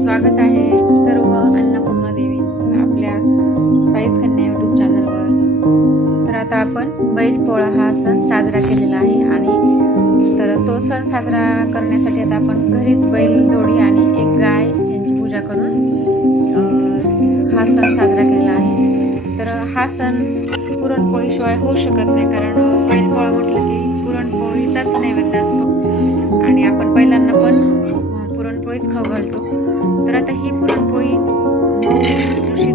स्वागत आहे सर्व अन्नपूर्णा देवींचं आपल्या स्पाइस कन्या यूट्यूब चॅनलवर। तर आता आपण बैलपोळा हा सण साजरा केलेला आहे आणि तर तो सण साजरा करण्यासाठी आता आपण घरीच बैल जोडी आणि एक गाय यांची पूजा करून हा सण साजरा केलेला आहे। तर हा सण पुरणपोळीशिवाय होऊ शकत नाही, कारण बैलपोळा म्हटलं की पुरणपोळीचाच नैवेद्य असतो आणि आपण बैलांना पण पुरणपोळीच खाऊ घालतो। तर आता ही पुरणपोळी लुसलुशीत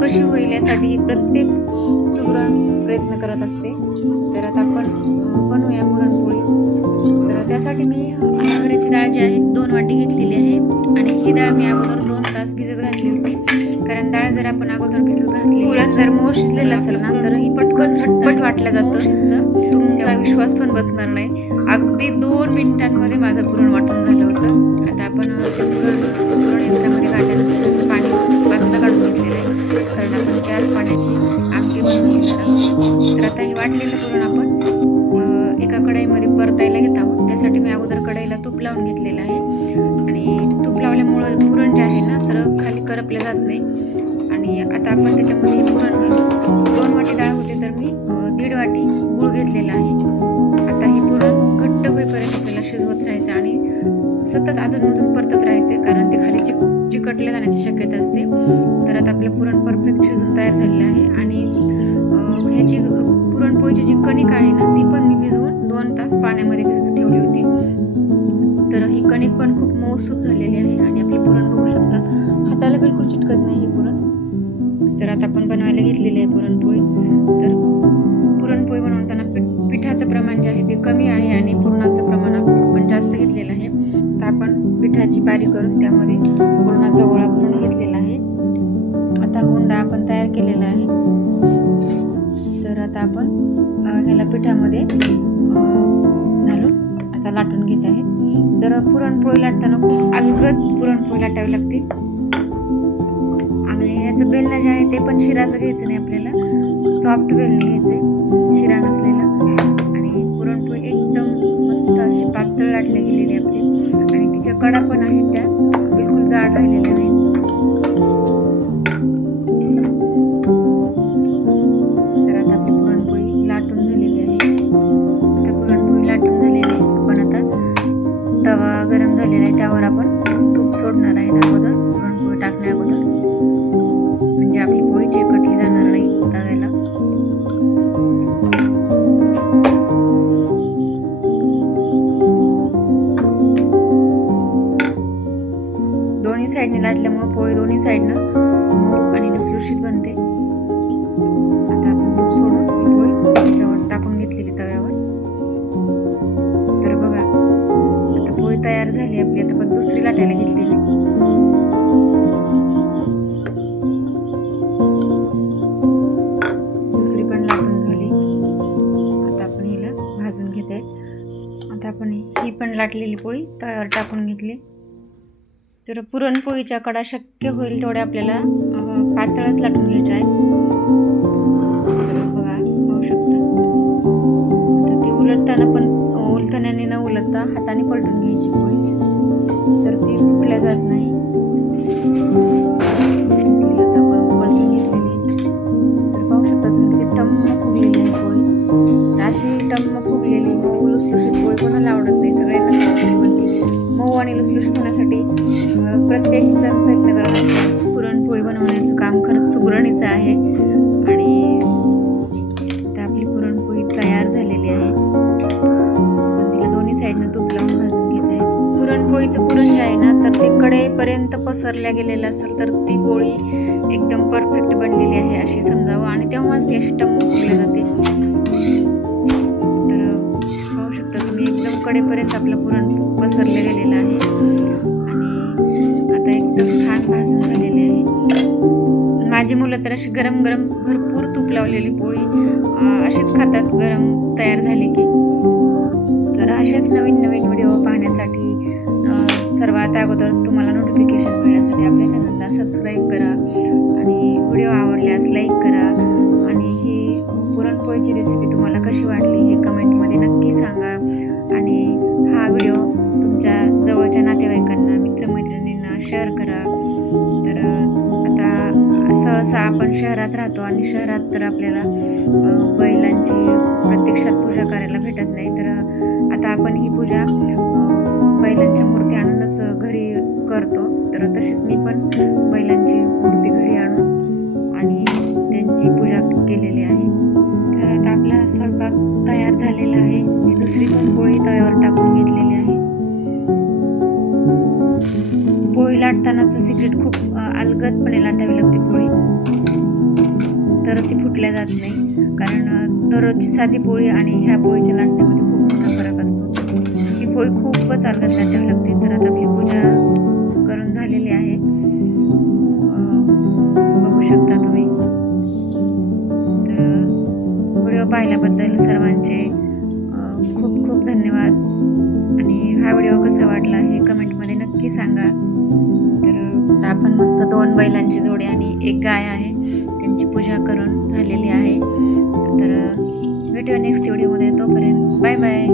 कशी होईल यासाठी प्रत्येक सुगरण प्रयत्न करत असते। तर आता आपण बनवूया पुरणपोळी। तर त्यासाठी मी हरभऱ्याची डाळ जी आहे 2 वाटी घेतलेली आहे आणि ही डाळ मी अगोदर 2 तास भिजत घातली होती, कारण डाळ जर आपण अगोदर भिजत घातली पुरण जर मऊ शिजलेलं असेल ना तर ही पटकन झटपट वाटलं जातं, शिजतं, तुमचा विश्वास पण बसणार नाही। अगदी 2 मिनिटांमध्ये माझं पुरण वाटून झालं होतं। आता आपण पुरण यंत्रामध्ये घातल्यानंतर पाणी बाजूला काढून घेतलेलं आहे, कारण आपण त्याच पाण्याची आमटी बनवून घेणार आहोत। तर आता हे वाटलेलं पुरण आपण एका कढईमध्ये परतायला घेत आहोत। त्यासाठी मी अगोदर कढईला तूप लावून घेतलेलं आहे आणि तूप लावल्यामुळं पुरण जे आहे ना तर खाली करपलं जात नाही। आणि आता आपण त्याच्यामध्ये पुरण 2 वाटी डाळ होते तर मी 1.5 वाटी गूळ घेतलेला आहे। आता हे पुरण घट्ट होईपर्यंत आपल्याला शिजवत राहायचं आणि सतत अधूनमधून परतत राहायचे, कारण ते खाली चिकटले जाण्याची शक्यता असते। तर आता आपलं पुरण परफेक्ट शिजून तयार झालेलं आहे आणि ह्याची पुरणपोळीची जी कणिक आहे ना ती पण मी भिजवून 2 तास पाण्यामध्ये भिजत ठेवली होती। तर ही कणिक पण खूप मऊसूत झालेली आहे आणि आपलं पुरण बघू शकता हाताला बिलकुल चिटकत नाही हे पुरण। तर आता आपण बनवायला घेतलेली आहे पुरणपोळी। तर पुरणपोळी बनवताना पिठाचं प्रमाण जे आहे ते कमी आहे आणि पुरणाचं प्रमाण आपण जास्त घेतलेलं आहे। तर आपण पिठाची पारी करून त्यामध्ये पुरणाचा गोळा भरून घेतलेला आहे। आता हुंडा आपण तयार केलेला आहे। तर आता आपण ह्याला पिठामध्ये घालून आता लाटून घेत आहे। तर पुरणपोळी लाटताना खूप अलगद पुरणपोळी लाटावी लागते आणि याचं बेलणं जे आहे ते पण शिराचं घ्यायचं नाही, आपल्याला सॉफ्ट बेलणं घ्यायचं शिरा नसलेलं। आणि पुरणपोळी एकदम मस्त अशी पातळ लाटली गेलेली आपली आणि तिच्या कडा पण आहेत त्या बिलकुल जाड राहिलेल्या नाहीत। तर आता आपली पुरणपोळी लाटून झालेली आहे। आता पुरणपोळी लाटून झालेली आहे, आपण आता तवा गरम झालेला आहे त्यावर आपण तूप सोडणार आहे अगोदर, पुरणपोळी टाकण्या अगोदर, म्हणजे आपली पोळी चिकटली जाणार नाही तव्याला। दोन्ही साईडने लाटल्यामुळे पोळी दोन्ही साईडनं आणि लुसलुशीत बनते। आता आपण तूप सोडून ही पोळी त्याच्यावर टाकून घेतलेली तव्यावर। तर बघा आता पोळी तयार झाली आपली। आता पण दुसरी लाटायला घेतलेली, दुसरी पण लाटून झाली। आता आपण हिला भाजून घेत आहे। आता आपण ही पण लाटलेली पोळी तव्यावर टाकून घेतली। तर पुरणपोळीच्या कडा शक्य होईल तेवढ्या आपल्याला पातळच लाटून घ्यायच्या आहेत। बघा पाहू शकता। तर ती उलटताना पण उलटण्याने न उलटता हाताने पलटून घ्यायची पोळी, तर ती फुटल्या जात नाही। आता आपण पलटून घेतलेली, तर पाहू शकता तुम्ही किती टम्म फुगलेली आहे पोळी। अशी टम्म फुगलेली मऊ लुसलुशीत पोळी कोणाला आवडत नाही, सगळ्यांना आवडते। मऊ आणि लुसलुशीत होण्यासाठी प्रत्येक जण प्रयत्न करत असतो। पुरणपोळी बनवण्याचं काम खरंच सुगरणीचं आहे आणि आता आपली पुरणपोळी तयार झालेली आहे। आपण तिला दोन्ही साईडनं तूप लावून भाजून घेत आहे। पुरणपोळीचं पुरण जे आहे ना तर ते कडेपर्यंत पसरल्या गेलेलं असेल तर ती पोळी एकदम परफेक्ट बनलेली आहे अशी समजावं आणि तेव्हाच ती अशी टम्म फुगली जाते। तर पाहू शकता तुम्ही एकदम कडेपर्यंत आपलं पुरण पसरलं गेलेलं आहे आणि आता एकदम छान भाजून झालेली आहे। माझी मुलं तर अशी गरम गरम भरपूर तूप लावलेली पोळी अशीच खातात गरम तयार झाली की। तर असेच नवीन नवीन व्हिडिओ पाहण्यासाठी सर्वात अगोदर तुम्हाला नोटिफिकेशन मिळण्यासाठी आपल्या चॅनलला सबस्क्राईब करा आणि व्हिडिओ आवडल्यास लाईक करा आणि ही पुरणपोळीची रेसिपी तुम्हाला कशी वाटली हे कमेंटमध्ये नक्की सांगा आणि हा व्हिडिओ तुमच्या जवळच्या नातेवाईकांना मित्रमैत्रिणी सहसा आपण शहरात राहतो आणि शहरात तर आपल्याला बैलांची प्रत्यक्षात पूजा करायला भेटत नाही. तर आता आपण ही पूजा बैलांच्या मूर्ती आणूनच घरी करतो. तर तशीच मी पण बैलांची मूर्ती घरी आणून आणि त्यांची पूजा केलेली आहे. तर आता आपला स्वयंपाक तयार झालेला आहे. मी दुसरी पण पोळी तव्यावर टाकून घेतलेली आहे. पोळी लाटतानाचं सिक्रेट खूप अलगदपणे लाटावी लागते पोळी, तर ती फुटल्या जात नाही. कारण दररोजची साधी पोळी आणि ह्या पोळीच्या लाटण्यामध्ये खूप मोठा फरक असतो. ही पोळी खूपच अलगद लाटावी लागते. तर आता आपली पूजा करून झालेली आहे, बघू शकता तुम्ही. तर व्हिडिओ पाहिल्याबद्दल सर्वांचे खूप खूप धन्यवाद. आणि हा व्हिडिओ कसा वाटला हे कमेंटमध्ये नक्की सांगा. तर आपण मस्त 2 बैलांची जोडी आणि 1 गाय आहे त्यांची पूजा करून झालेली आहे. तर भेटूया नेक्स्ट व्हिडिओमध्ये. तोपर्यंत बाय बाय.